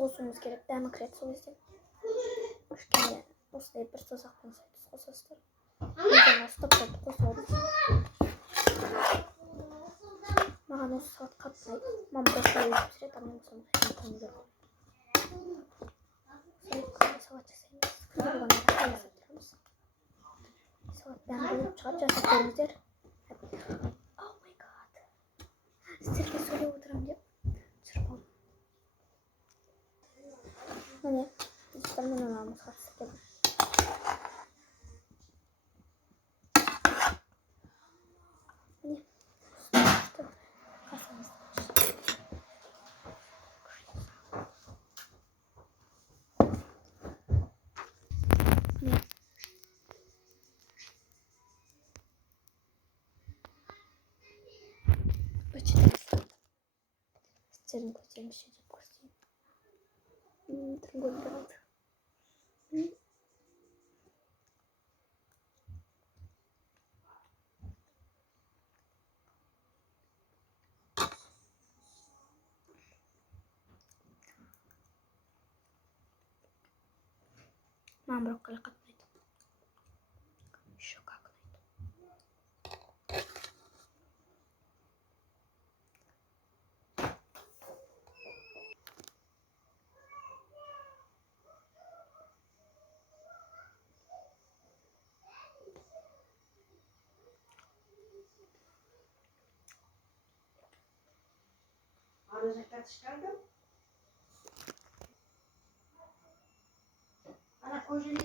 қосуымыз керек, дәмі кіреді сол кезде. Кішкене осылай бір саусақпен тұз қосасыздар. Жаңа ұстап қосып маған осы салат қатты ұнайды. Мама осылай өйтіп пісіреді, мен осыны қоймай беремін. Салат жасаймыз. Күнде болғанда жасап тұрамыз. Салат дәмді болып шығады, жасап көріңіздер. Oh my god. Сіздерге сөйлеп отырамын деп түсіріп алдым. Міне, достар, мен анамыз қатысып келдім. Міне, ұстақты қасымызды. Міне. Өте дәмді. Сіздердің көздеріңізше деп көрсетейін. Түрін көріп қалды. Маған брокколи қатты ұнайды. Еще как ұнайды. Ана жаққа шығардым. Ана көжені